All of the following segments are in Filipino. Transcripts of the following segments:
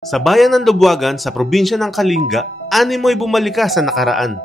Sa bayan ng Lubuagan sa probinsya ng Kalinga, animoy bumalik sa nakaraan.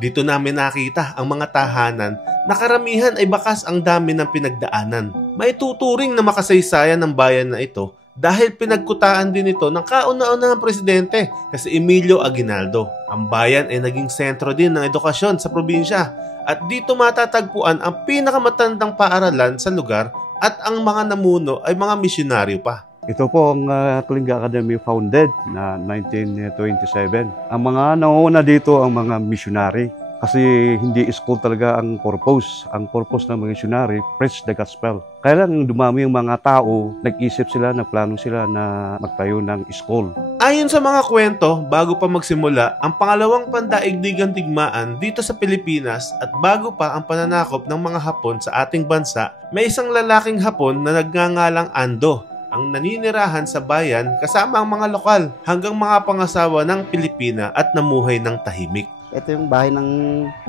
Dito namin nakita ang mga tahanan na karamihan ay bakas ang dami ng pinagdaanan. Maituturing na makasaysayan ng bayan na ito dahil pinagkutaan din ito ng kauna-unahang presidente na si Emilio Aguinaldo. Ang bayan ay naging sentro din ng edukasyon sa probinsya at dito matatagpuan ang pinakamatandang paaralan sa lugar at ang mga namuno ay mga misyonaryo pa. Ito po ang Kalinga Academy founded na 1927. Ang mga nauna dito ang mga missionary kasi hindi school talaga ang purpose. Ang purpose ng mga missionary, preach the gospel. Kaya lang dumami yung mga tao, nag-isip sila, nagplano sila na magtayo ng school. Ayon sa mga kwento, bago pa magsimula ang pangalawang pandaigdigang digmaan dito sa Pilipinas at bago pa ang pananakop ng mga Hapon sa ating bansa, may isang lalaking Hapon na nagngangalang Ando ang naninirahan sa bayan kasama ang mga lokal hanggang mga pangasawa ng Pilipina at namuhay ng tahimik. Ito yung bahay ng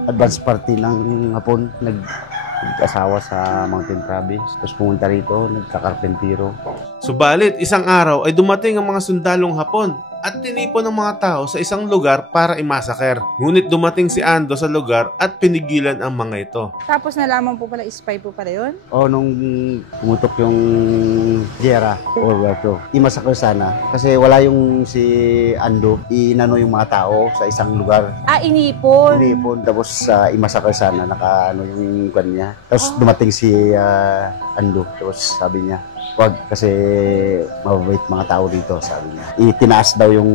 advance party ng Hapon, nag-asawa sa Mountain Province. Tapos pumunta rito, nagkakarpentiro. Subalit, isang araw ay dumating ang mga sundalong Hapon at tinipon ng mga tao sa isang lugar para imasaker. Ngunit dumating si Ando sa lugar at pinigilan ang mga ito. Tapos nalaman po pala, spy po pala yun? O nung pumutok yung Gera or Roberto, imasaker sana. Kasi wala yung si Ando, inano yung mga tao sa isang lugar. Ah, inipon? Inipon, tapos imasaker sana, naka-ano yung kwan niya. Tapos dumating si Ando, tapos sabi niya, wag kasi mababait mga tao dito, sabi niya. Itinaas daw yung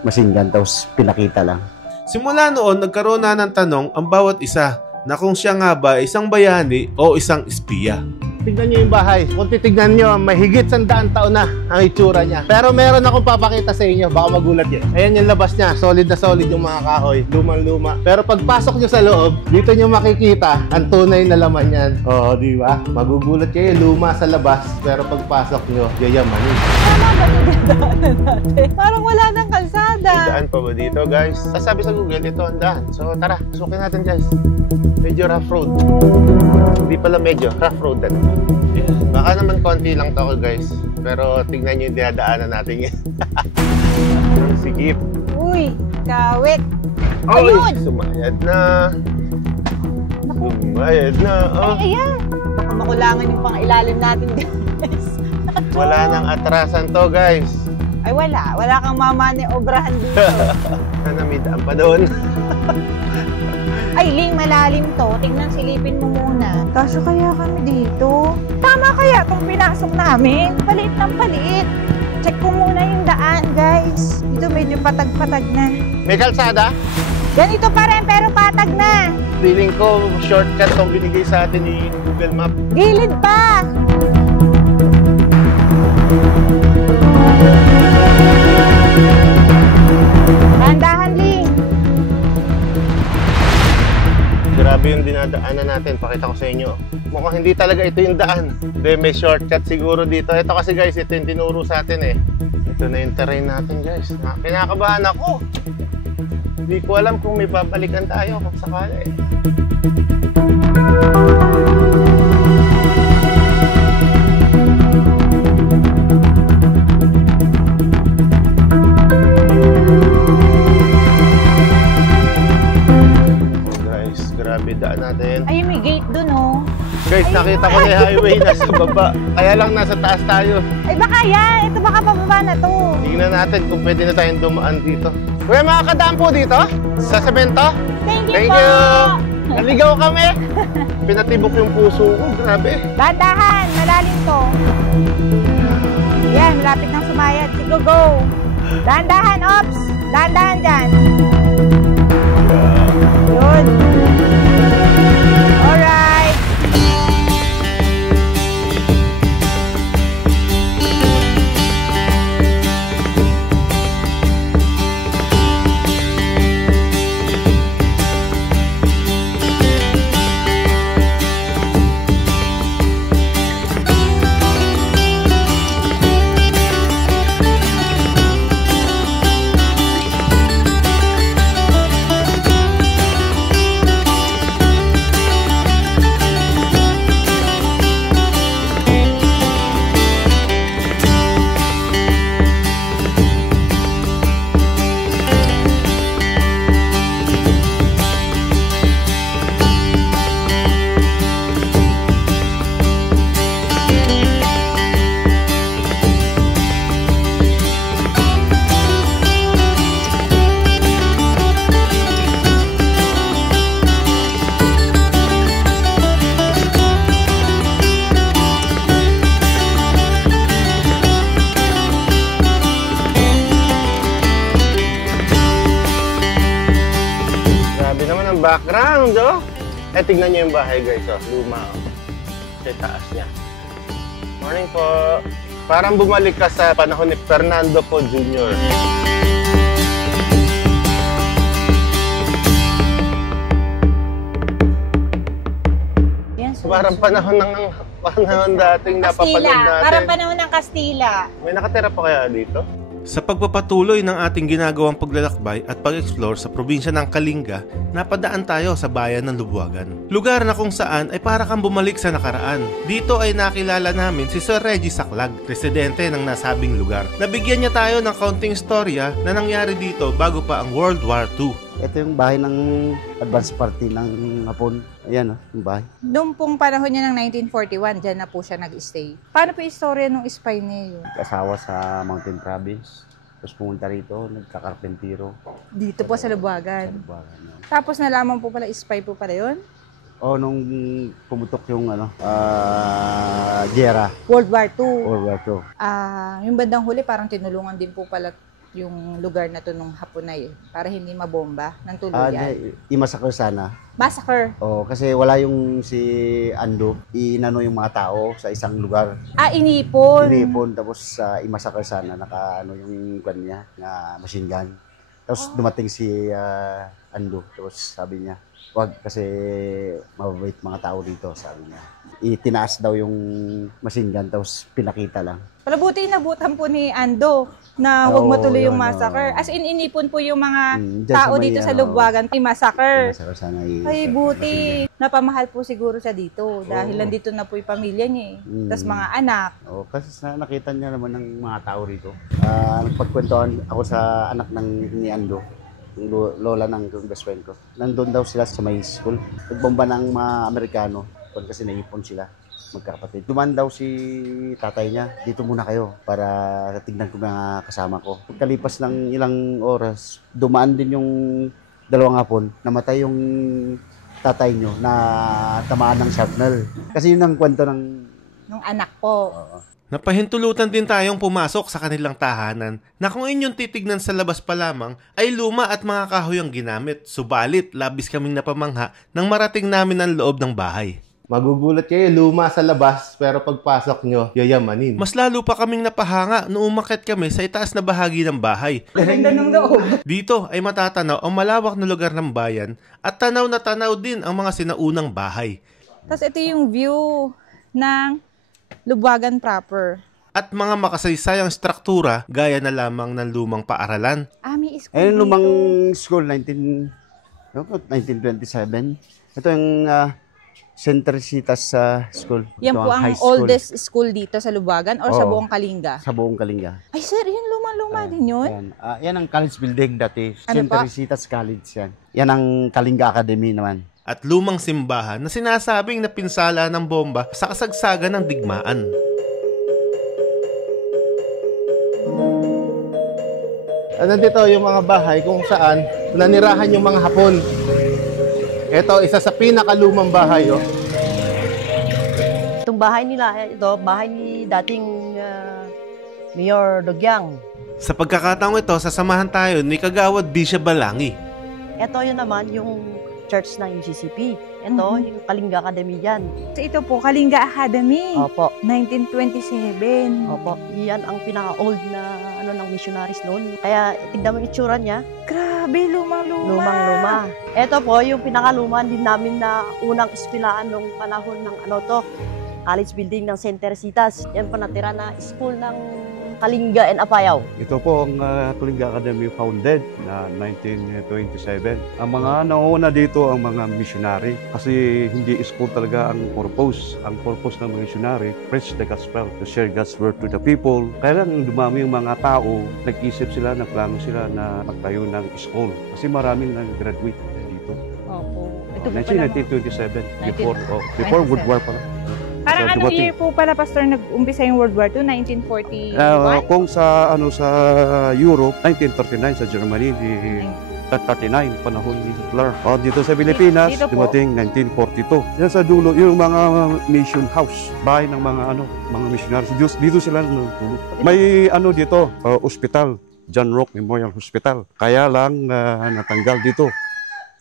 machine gun, tapos pinakita lang. Simula noon, nagkaroon na ng tanong ang bawat isa na kung siya nga ba isang bayani o isang espiya. Tignan nyo yung bahay. Kung titignan nyo, mahigit 100 taon na ang itsura niya. Pero meron akong papakita sa inyo, baka magulat yun. Ayan yung labas niya, solid na solid yung mga kahoy, lumang-luma. Pero pagpasok nyo sa loob, dito nyo makikita ang tunay na laman yan. Oo, di ba? Magugulat kayo, luma sa labas, pero pagpasok nyo, yayamanin. Tama ba yung dadaanan natin? Parang wala nang kalsada. May daan pa ba dito, guys? Sabi sa Google, ito ang daan. So tara, sukin natin, guys. Medyo rough road. Hindi pala medyo, rough road din. Yeah. Baka naman konti lang to, guys. Pero tignan nyo yung dinadaanan natin yan. Sigip. Uy, kawit. Ay, Ayun! sumayad na. Sumayad na. Oh. Ay, ayan. Baka makulangan yung pang-ilalim natin, guys. Wala nang atrasan to, guys. Ay, wala. Wala kang mamani-obrahan dito. Sana may daan pa doon. Ay, Ling, malalim to. Tingnan, silipin mo muna. Kaso kaya kami dito? Tama kaya itong pinasok namin? Paliit ng paliit. Check ko muna yung daan, guys. Dito medyo patag-patag na. May kalsada? Ganito pa rin, pero patag na. Feeling ko, shortcut tong binigay sa atin ni Google Map. Gilid pa! Dahan-dahan, Ling. Grabe yung dinadaanan natin. Pakita ko sa inyo. Mukhang hindi talaga ito yung daan. Hindi, may shortcut siguro dito. Ito kasi, guys, ito yung tinuro sa atin eh. Ito na yung terrain natin, guys. Kinakabahan ako. Hindi ko alam kung may babalikan tayo kung sakali. Grabe daan natin. Ay, may gate dun, oh. Guys, nakita ko na yung highway nasa baba. Kaya lang nasa taas tayo. Ay, baka yan. Ito baka pababa na to. Tingnan natin kung pwede na tayong dumaan dito. Kuya, makakadaan po dito? Sa semento? Thank you Thank po. you! Naligaw kami! Pinatibok yung puso ko. Grabe. Dahan-dahan. Malalim to. Yan, malapit nang sumayad. Sige, go. Dahan-dahan, ops. Dahan-dahan dyan. Yun. Alright. background, oh. Eh, tignan nyo yung bahay, guys, oh. Luma, oh. Sa taas niya. Morning po. Parang bumalik ka sa panahon ni Fernando Po Jr. Parang panahon dating napapanood natin. Parang panahon ng Kastila. May nakatira pa kaya dito? Sa pagpapatuloy ng ating ginagawang paglalakbay at pag-explore sa probinsya ng Kalinga, napadaan tayo sa bayan ng Lubuagan. Lugar na kung saan ay para kang bumalik sa nakaraan. Dito ay nakilala namin si Sir Reggie Saclag, presidente ng nasabing lugar. Nabigyan niya tayo ng kaunting istorya na nangyari dito bago pa ang World War II. Ito yung bahay ng advance party ng Hapon. Ayan, yung bahay. Noong pong panahon niya ng 1941, dyan na po siya nag-stay. Paano po yung istorya ng spy niya yun? Asawa sa Mountain Province. Tapos pumunta rito, nagkakarpentiro. Dito po sa Lubuagan. Lubuagan. Tapos nalaman po pala, spy po pala yun? Nung pumutok yung giyera. World War II. World War II. Yung bandang huli, parang tinulungan din po pala yung lugar na to nung Haponay para hindi mabomba ng tuluyan. I-massacre sana. Massacre? Kasi wala yung si Ando, inano yung mga tao sa isang lugar. Inipon. Inipon, tapos i-massacre sana, yung kwan niya, na machine gun. Tapos dumating si Ando, tapos sabi niya, wag kasi mababait mga tao dito, sabi niya. Itinaas daw yung machine gun, tapos pinakita lang. Palabuti inabutan po ni Ando na huwag matuloy yung massacre. As in, inipon po yung mga tao dito sa Lubuagan. Massacre. Sana ay, buti. Napamahal po siguro siya dito dahil nandito na po yung pamilya niya eh. Tapos mga anak. Kasi nakita niya naman ng mga tao rito. Nagpagkwentuhan ako sa anak ni Ando, yung lola ng best friend ko. Nandun daw sila sa may school. Nagbomba ng mga Amerikano kasi naipon sila. Magkakapatid. Duman daw si tatay niya, dito muna kayo para tignan ko mga kasama ko. Pagkalipas ng ilang oras, dumaan din yung 2 hapon, namatay yung tatay niyo na tamaan ng shrapnel. Kasi yun ang kwento ng anak ko. Napahintulutan din tayong pumasok sa kanilang tahanan na kung inyong titignan sa labas pa lamang ay luma at mga kahoy ang ginamit. Subalit, labis kaming napamangha nang marating namin ang loob ng bahay. Magugulat kayo, luma sa labas, pero pagpasok nyo, yayamanin. Mas lalo pa kaming napahanga nung umakyat kami sa itaas na bahagi ng bahay. Ganda ng loob. Dito ay matatanaw ang malawak na lugar ng bayan at tanaw na tanaw din ang mga sinaunang bahay. Tapos ito yung view ng Lubuagan proper. At mga makasaysayang struktura gaya na lamang ng lumang paaralan. May school ayun, dito. lumang school, 1927. Ito yung St. Teresitas School. Yan Ito po ang oldest school dito sa Lubuagan or sa buong Kalinga? Sa buong Kalinga. Ay sir, yun luma-luma din yun? Yan ang college building dati. Ano St. pa? Teresitas College yan. Yan ang Kalinga Academy naman. At lumang simbahan na sinasabing napinsala ng bomba sa kasagsagan ng digmaan. Nandito yung mga bahay kung saan nanirahan yung mga Hapon. Ito, isa sa pinakalumang bahay, oh. Itong bahay nila, ito, bahay ni dating Mayor Dogyang. Sa pagkakataong ito, sasamahan tayo ni Kagawad Bishop Balangi. Ito yun naman yung church ng UCCP. Ito, yung Kalinga Academy yan. So ito po, Kalinga Academy. Opo. 1927. Opo. Yan ang pinaka-old na ng missionaries noon. Kaya tignan mo yung itsura niya. Grabe, lumang-luma. Lumang-luma. Ito po, yung pinakaluman din namin na unang espilaan nung panahon ng college building ng St. Teresitas. Yan po natira na school ng Kalinga and Apayao. Ito po ang Kalinga Academy founded na 1927. Ang mga nauna dito ang mga missionary kasi hindi school talaga ang purpose. Ang purpose ng mga missionary, preach the gospel, to share God's word to the people. Kaya lang dumami yung mga tao, nag-isip sila, nagplano sila na magtayo ng school kasi maraming nag-graduate dito. Opo. Ito po pala. 1927, before World War pa. Parang So, year po pala, Pastor, nag-umpisa yung World War II? 1941? Kung sa Europe, 1939 sa Germany, 39 panahon ni Hitler. Dito sa Pilipinas, Dito po. dumating 1942. Yan sa dulo, yung mga mission house, bahay ng mga mga missionaries. Dito sila natulog. May dito, hospital, John Rock Memorial Hospital. Kaya lang natanggal dito.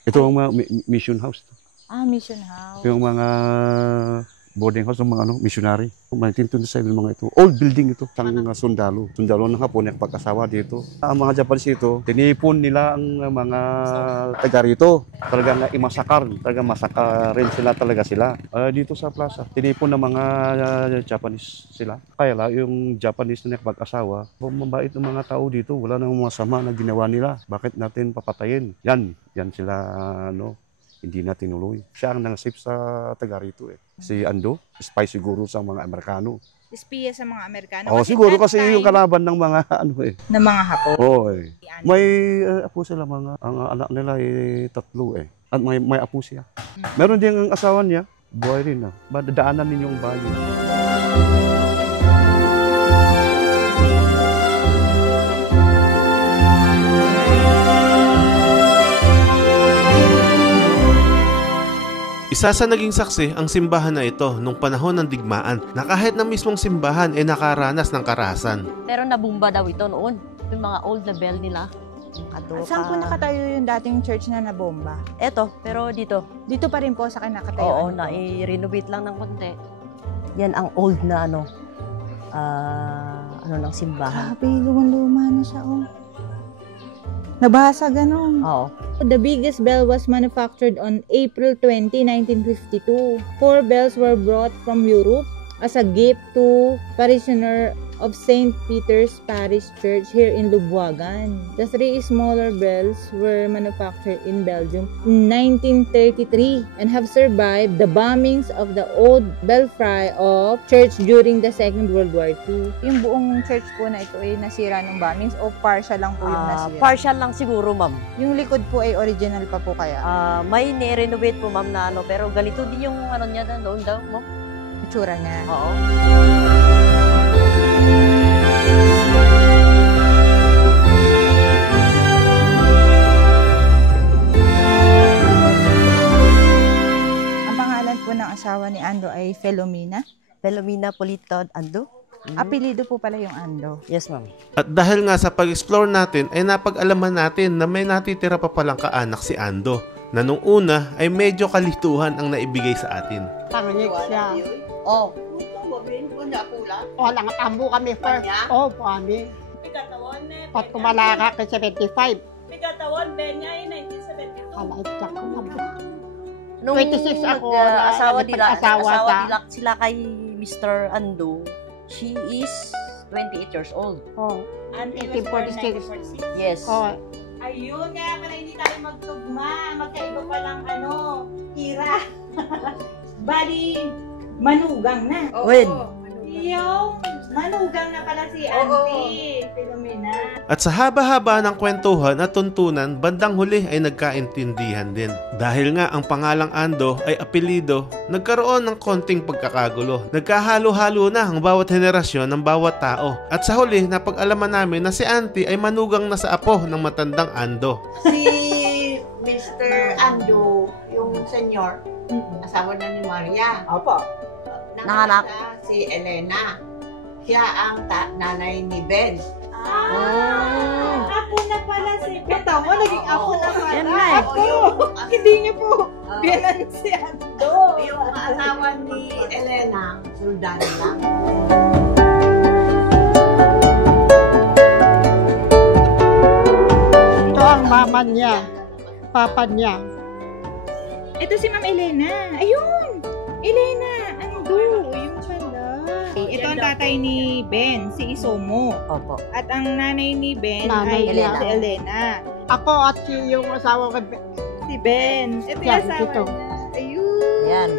Ito ang mga mission house. Mission house. Yung mga boarding house ng mga missionary. 1927 mga ito. Old building ito. Isang sundalo. Sundalo ng Hapon yung pag-asawa dito. Ang mga Japanese ito, tinipon nila ang mga taga rito. Talagang imasakar. Talagang masakarin talaga sila. Dito sa plaza, tinipon ng mga Japanese sila. Kaya lang, yung Japanese na pag-asawa, mabait ng mga tao dito. Wala nang masama na ginawa nila. Bakit natin papatayin? Yan sila, hindi na tinuloy. Siya ang nangasip sa taga rito eh. Si Ando, spy siguro sa mga Amerikano. Espiya sa mga Amerikano. Siguro kasi yung kalaban ng mga ng mga Hapon. eh. May apo sila ang anak nila ay 3 eh. At may apo siya. Meron din ang asawa niya, buhay rin na. Daanan ninyong bayan. Isa sa naging saksi ang simbahan na ito nung panahon ng digmaan na kahit na mismong simbahan ay nakaranas ng karahasan. Pero nabumba daw ito noon. Yung mga old na bell nila. Saan po nakatayo yung dating church na nabomba? Eto, pero dito. Dito pa rin po sa kinakatayo. Oo, na-renovate lang ng konti. Yan ang old na ng simbahan. Grabe, lumang-luma na siya, Nabasa ganon. Oo. The biggest bell was manufactured on April 20, 1952. 4 bells were brought from Europe as a gift to parishioner of St. Peter's Parish Church here in Lubuagan. The 3 smaller bells were manufactured in Belgium in 1933 and have survived the bombings of the old belfry of church during the Second World War II. Yung buong church po na ito ay nasira ng bombings o partial lang po yung nasira? Partial lang siguro, ma'am. Yung likod po ay original pa po kaya? May ni-renovate po, ma'am, na pero ganito din yung niya na noon daw, ma'am. Itsura niya? Oo. Ng asawa ni Ando ay Filomena. Filomena Polito Ando. Apelido po pala yung Ando. Yes, ma'am. At dahil nga sa pag-explore natin ay napag-alaman natin na may natitira pa palang kaanak si Ando na nung una ay medyo kalituhan ang naibigay sa atin. Panganyik siya. Walang tambo kami first. Kami. Pat kumalaka ka 75. Pigatawan, Benya, 1972. Alait siya ko na po. Nung 26 ako, asawa nila sila kay Mr. Ando, she is 28 years old. And 1846. Yes. Ayun, kaya pala hindi tayo magtugma. Magkaiba palang tira. Bali, manugang na. When? Yung manugang na pala si Auntie Filomena. At sa haba-haba ng kwentuhan at tuntunan, bandang huli ay nagkaintindihan din. Dahil nga ang pangalang Ando ay apelido, nagkaroon ng konting pagkakagulo. Nagkahalo-halo na ang bawat henerasyon ng bawat tao. At sa huli, napag-alaman namin na si Auntie ay manugang na sa apo ng matandang Ando. Si Mr. Ando, yung senior, asawa na ni Maria. Opo. Nanganak. Si Elena. Siya ang nanay ni Ben. Apo na pala si Ben. Tama, naging apo na pala. Yan na Apo! Hindi niyo po binan si Ando. Yung asawa ni Elena, soldado lang. Ito ang mama niya. Papa niya. Ito si Ma'am Elena. Ayun! Elena! Ando! Yung pala. Ito ang tatay ni Ben, si Isomo. Opo. At ang nanay ni Ben Nanay ay Elena. si Elena. Ako at yung asawa ko. Si Ben. Ito yung Yan, asawa ito. niya. Ayun. Yan.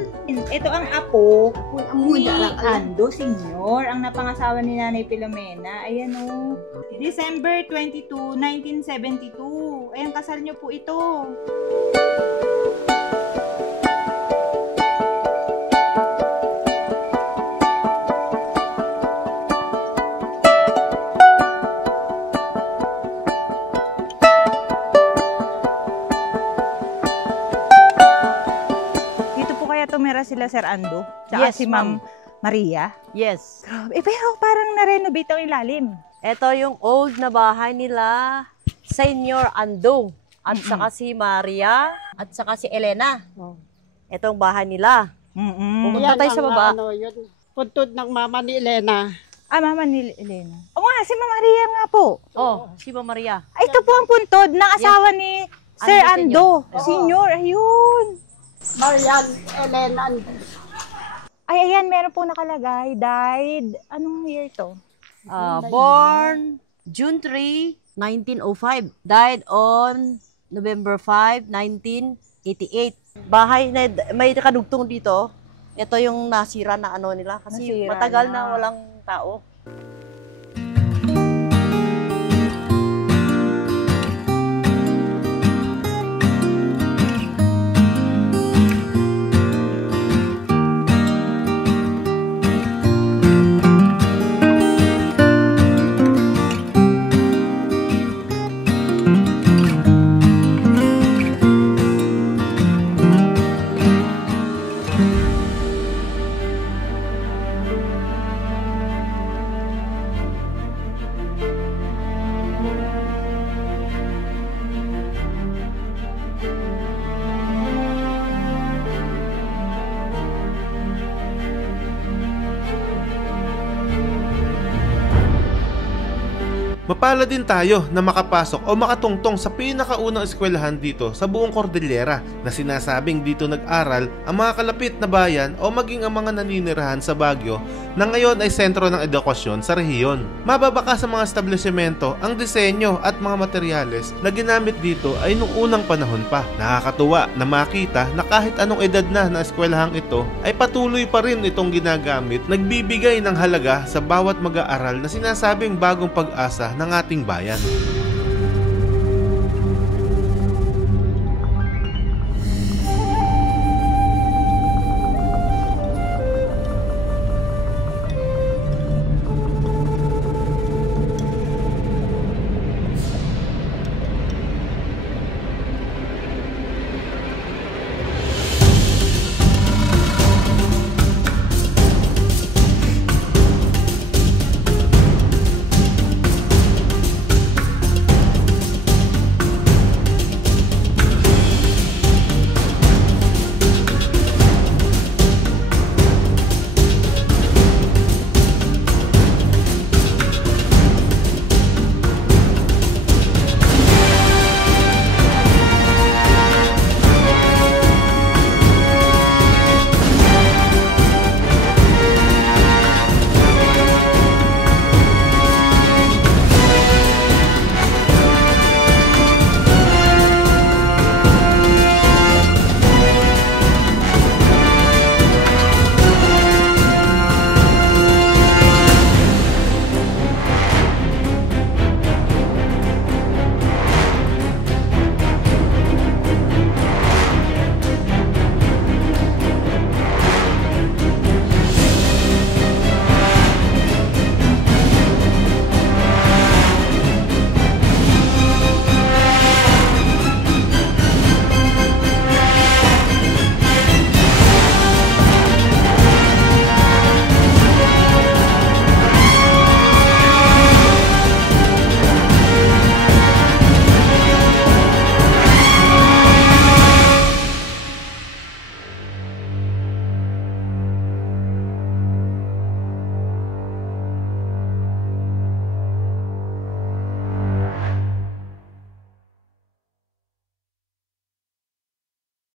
Ito ang apo ni Ando Senior, ang napangasawa ni Nanay Filomena. Ayan o. December 22, 1972. Ayan, kasal niyo po ito. Tumira sila Sir Ando, tsaka Yes, si Ma'am Maria. Yes. Grabe. Pero parang na-renovate ang ilalim. Ito yung old na bahay nila, Senior Ando. At saka si Maria at saka si Elena. Ito ang bahay nila. Pumunta tayo sa baba. Ano, yun, puntod ng mama ni Elena. Mama ni Elena. O nga, si Mama Maria nga po. Si Mama Maria. Ay, ito po ang puntod ng asawa ni Sir Ando. Senior, ayun. Marian Elena Ando. Ay, ayan, meron po nakalagay. Died, anong year to? Born June 3, 1905. Died on November 5, 1988. Bahay na may kadugtong dito. Ito yung nasira na ano nila kasi Nasira matagal na. na walang tao. Mapala din tayo na makapasok o makatungtong sa pinakaunang eskwelahan dito sa buong Cordillera na sinasabing dito nag-aral ang mga kalapit na bayan o maging ang mga naninirahan sa Baguio na ngayon ay sentro ng edukasyon sa rehiyon. Mababaka sa mga establishmento ang disenyo at mga materyales na ginamit dito ay nung unang panahon pa. Nakakatuwa na makita na kahit anong edad na ng eskwelahang ito ay patuloy pa rin itong ginagamit, nagbibigay ng halaga sa bawat mag-aaral na sinasabing bagong pag-asa ng ating bayan.